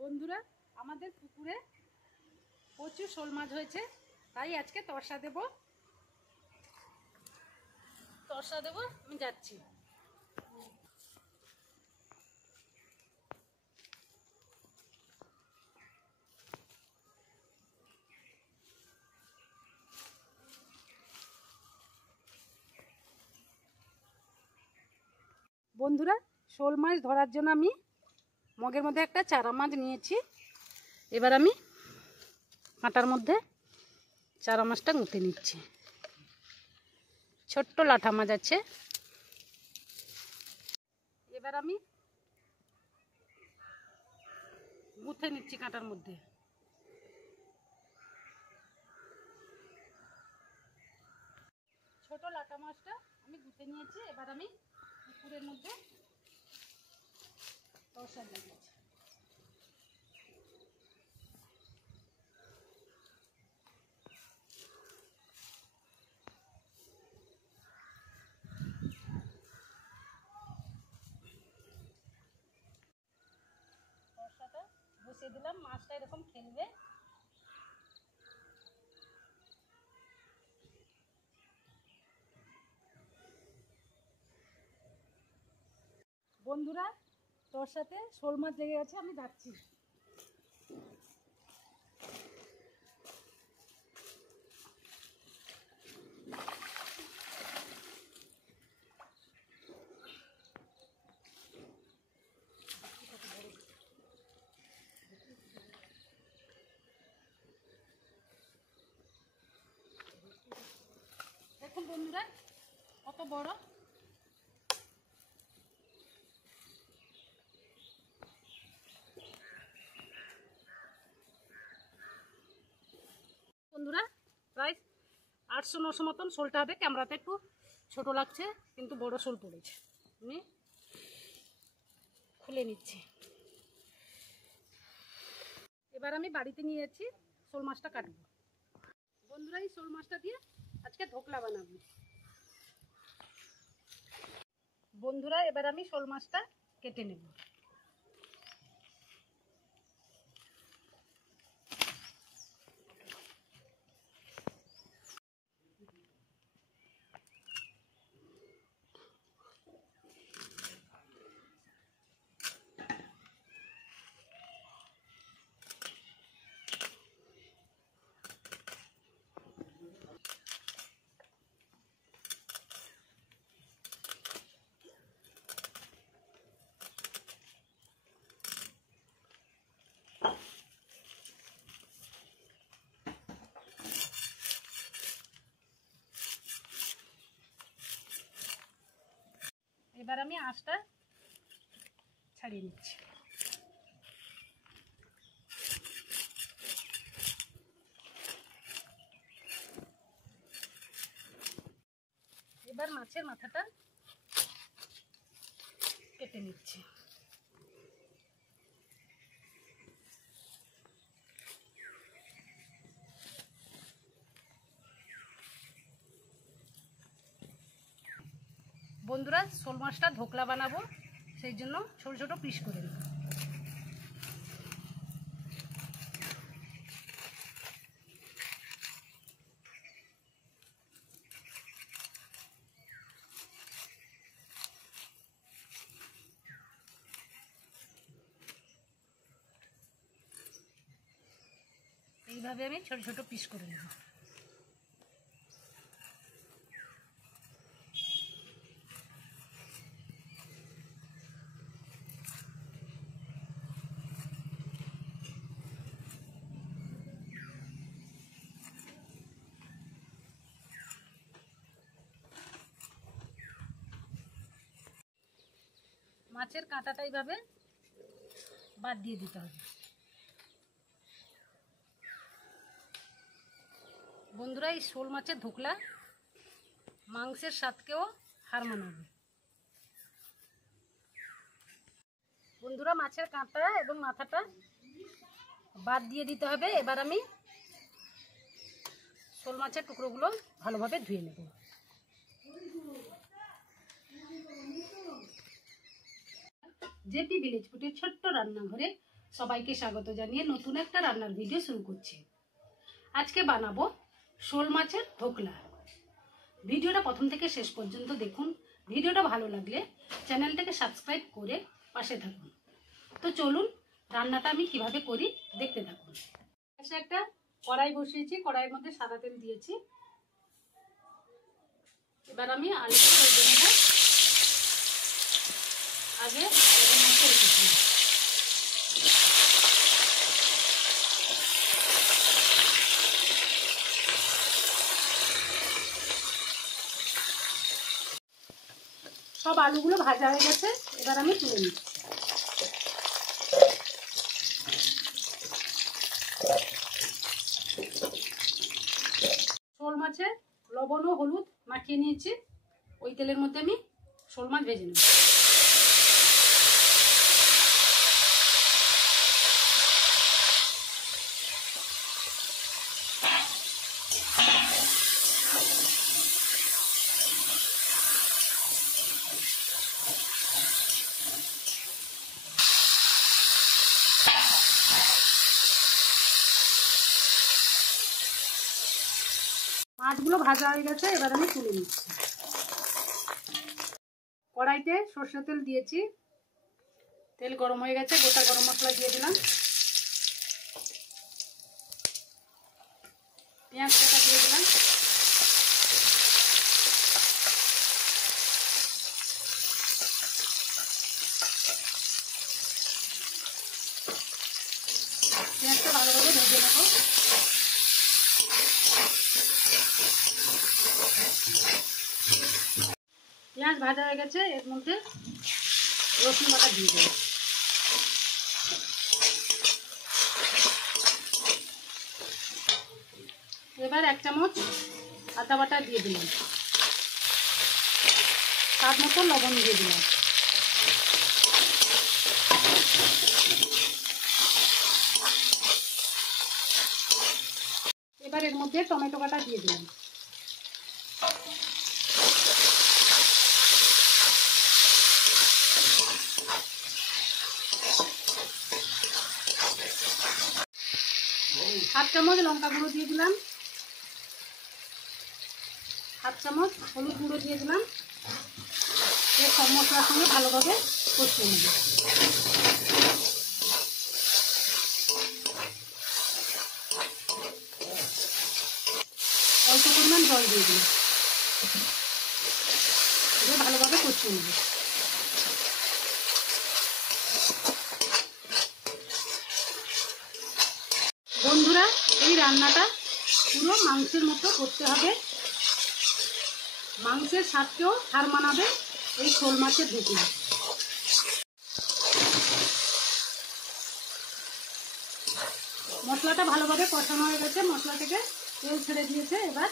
বন্ধুরা, আমাদের পুকুরে প্রচুর শোল মাছ হয়েছে, তাই আজকে তরসা দেব। আমি যাচ্ছি। বন্ধুরা, শোল মাছ ধরার জন্য আমি মগের মধ্যে একটা চারা মাছ নিয়েছি। এবার আমি কাঁটার মধ্যে চারা মাছটা গুঁথে নিচ্ছি। ছোট্ট লাঠা মাছ আছে। এবার আমি গুঁথে নিচ্ছি কাঁটার মধ্যে। ছোট লাটা মাছটা আমি গুঁথে নিয়েছি। এবার আমি পুকুরের মধ্যে তরসা দিয়ে দিচ্ছি। তরসাটা বসিয়ে দিলাম। মাছটা এরকম খেলবে। বন্ধুরা, তরসাতে শোল মাছ লেগে গেছে, আমি যাচ্ছি। দেখুন বন্ধুরা, কত বড়। বন্ধুরা, প্রায় 800-900 মতন শোলটা হবে। ক্যামেরাতে একটু ছোট লাগছে, কিন্তু বড় শোল পড়েছে। আমি খুলে নিচ্ছি। এবার আমি বাড়িতে নিয়ে যাচ্ছি, শোল মাছটা কাটবো। বন্ধুরা, এই শোল মাছটা দিয়ে আজকে ধোকলা বানাবো। বন্ধুরা, এবার আমি শোল মাছটা কেটে নেব। এবার আমি আঁশটা ছাড়িয়ে নিচ্ছি। এবার মাছের মাথাটা কেটে নিচ্ছি। বন্ধুরা, শোল মাছটা ধোকলা বানাবো, সেই জন্য ছোট ছোট পিস করে নেব। এইভাবে আমি ছোট ছোট পিস করে নেব। মাছের কাঁটাটা এইভাবে বাদ দিয়ে দিতে হবে। বন্ধুরা, এই শোল মাছের ধোকলা মাংসের স্বাদকেও হার মানাবে। বন্ধুরা, মাছের কাঁটা এবং মাথাটা বাদ দিয়ে দিতে হবে। এবার আমি শোল মাছের টুকরোগুলো ভালোভাবে ধুয়ে নেব। জেপি ভিলেজ ফুডের ছোট্ট রান্নাঘরে সবাইকে স্বাগত জানিয়ে নতুন একটা রান্নার ভিডিও শুরু করছি। আজকে বানাবো শোল মাছের ধোকলা। ভিডিওটা প্রথম থেকে শেষ পর্যন্ত দেখুন। ভিডিওটা ভালো লাগলে চ্যানেলটাকে সাবস্ক্রাইব করে পাশে থাকুন। তো চলুন রান্নাটা আমি কিভাবে করি দেখতে থাকুন। একটা কড়াই বসিয়েছি, কড়াইয়ের মধ্যে সাদা তেল দিয়েছি। এবার আমি আলুটা ভেজে নেব। আগে রেখেছি। সব আলুগুলো ভাজা হয়ে গেছে, এবার আমি তুলে নিচ্ছি। শোল মাছে লবণ ও হলুদ মাখিয়ে নিয়েছি। ওই তেলের মধ্যে আমি শোল মাছ ভেজে নেব। মাছগুলো ভাজা হয়ে গেছে, এবার আমি তুলে নিচ্ছি। কড়াইতে সরষের তেল দিয়েছি, তেল গরম হয়ে গেছে। গোটা গরম মশলা দিয়ে দিলাম, পেঁয়াজ কাটা দিয়ে দিলাম, পেঁয়াজটা ভালোভাবে ভেজে নেব। পেঁয়াজ ভাজা হয়ে গেছে, এর মধ্যে রসুন বাটা দিয়ে দেবো। এবার 1 চামচ আদা বাটা দিয়ে দিলাম, স্বাদ মতো লবণ দিয়ে দিলাম। এবার এর মধ্যে টমেটো কাটা দিয়ে দিলাম। হাফ চামচ লঙ্কা গুঁড়ো দিয়ে দিলাম, হাফ চামচ হলুদ গুঁড়ো দিয়ে দিলাম। এর সব মশলার সঙ্গে ভালোভাবে কষিয়ে নেব। অল্প পরিমাণ জল দিয়ে দিলাম, ভালোভাবে কষিয়ে নেব। বন্ধুরা, এই রান্নাটা পুরো মাংসের মতো করতে হবে। মাংসের স্বাদকেও হার মানাবে এই শোল মাছের ধোকলা। মশলাটা ভালোভাবে কষানো হয়ে গেছে, মশলা থেকে তেল ছেড়ে দিয়েছে। এবার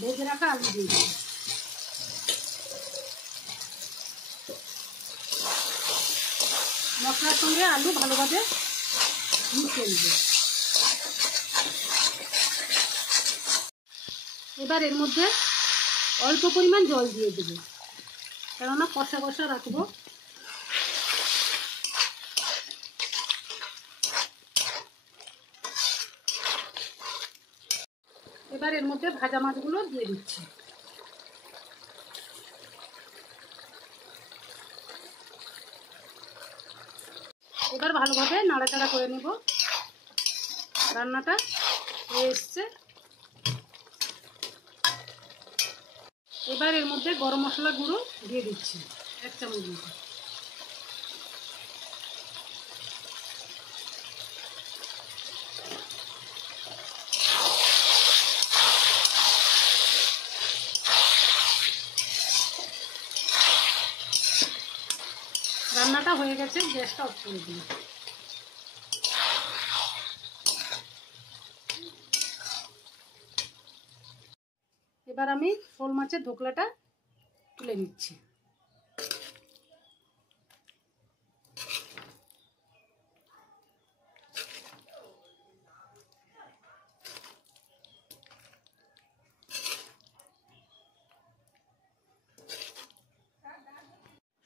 ভেজে রাখা আলু দিয়ে দিই। মশলার সঙ্গে আলু ভালোভাবে মিশিয়ে নেব। এবার এর মধ্যে অল্প পরিমাণ জল দিয়ে দেব, কেননা কষা কষা রাখবো। এবার এর মধ্যে ভাজা মাছগুলো দিয়ে দিচ্ছি। এবার ভালোভাবে নাড়াচাড়া করে নেব। রান্নাটা হয়ে এসছে। এবার এর মধ্যে গরম মশলা গুঁড়ো দিয়ে দিচ্ছি 1 চামচ মতো। রান্নাটা হয়ে গেছে, গ্যাসটা অফ করে দিই। এবার আমি শোল মাছের ধোকলাটা তুলে নিচ্ছি।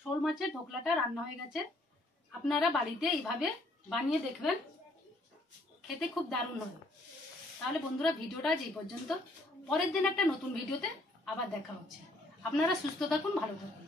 শোল মাছের ধোকলাটা রান্না হয়ে গেছে। আপনারা বাড়িতে এইভাবে বানিয়ে দেখবেন, খেতে খুব দারুণ হয়। তাহলে বন্ধুরা ভিডিওটা আজ এই পর্যন্ত। পরের দিন একটা নতুন ভিডিওতে আবার দেখা হচ্ছে। আপনারা সুস্থ থাকুন, ভালো থাকুন।